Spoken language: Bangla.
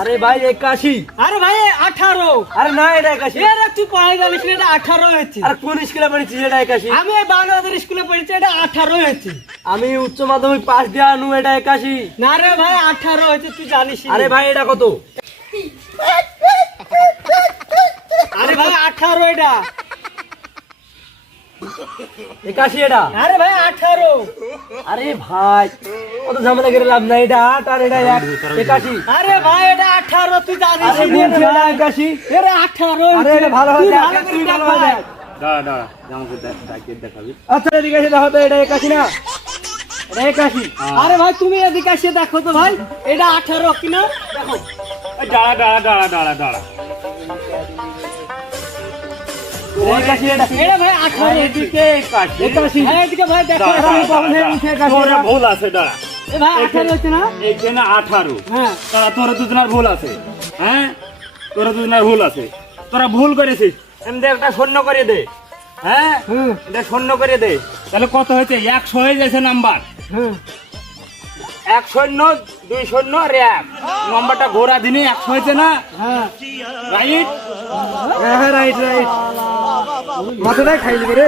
আরে ভাই 81। আরে ভাই 18। আরে না এটা 81। এরে তুই পড়াই জানিস না, এটা 18 হয়েছে। আরে কোন স্কুলে পড়েছিস এটা 81? আমি বাংলাদেশ স্কুলে পড়েছি, এটা 18 হয়েছে। আমি উচ্চ মাধ্যমিক পাস দিয়ে আনু এটা 81। না রে ভাই 18 হয়েছে, তুই জানিস না। আরে ভাই এটা কত? আরে ভাই 18 এটা। 81 এটা? আরে ভাই 18। আরে ভাই কত ঝামেলা করে লাভ নাই, এটা 8 আর এটা 81। আরে ভাই এটা 18, তুই জানিস আরে না বলছি রে এটা ভাই। 81। এরে 18 আরে হয়েছে। এটা ভালো হয় তুই দেখ, ভালো করে তুই দেখ ভালো হয় ভাই। দেখ। দাঁড়া দাঁড়া আমাকে দেখাবি। আচ্ছা এদিকে এসে দেখো তো এটা 81 না? এটা 81। আরে ভাই তুমি এদিকে এসে দেখো তো ভাই, এটা 18 কিনা দেখো। এই দাঁড়া দাঁড়া দাঁড়া দাঁড়া দাঁড়া 81 এটা। এটা ভাই 18 এদিকে 81। হ্যাঁ এদিকে ভাই দেখো। দাঁড়া, আমি দাঁড়া, কখন দাঁড়া, থেকে দাঁড়া। তোর ভুল আছে দাঁড়া এ ভাই 18 হয়েছে না? এইখানে 18 হ্যাঁ তারা তোর দুজনের ভুল আছে। হ্যাঁ তোর দুজনের ভুল আছে, তোরা ভুল করেছিস। এমনি একটা শূন্য করে দে। হ্যাঁ হুম এটা শূন্য করে দে, তাহলে কত হয়েছে? 100 হয়ে গেছে নাম্বার। হুম 1 শূন্য 2 শূন্য আর 1 নাম্বারটা ঘোরা দিনে 100 হয়েছে না? হ্যাঁ রাইট। হ্যাঁ রাইট রাইট। মাথাটা খাইলি রে।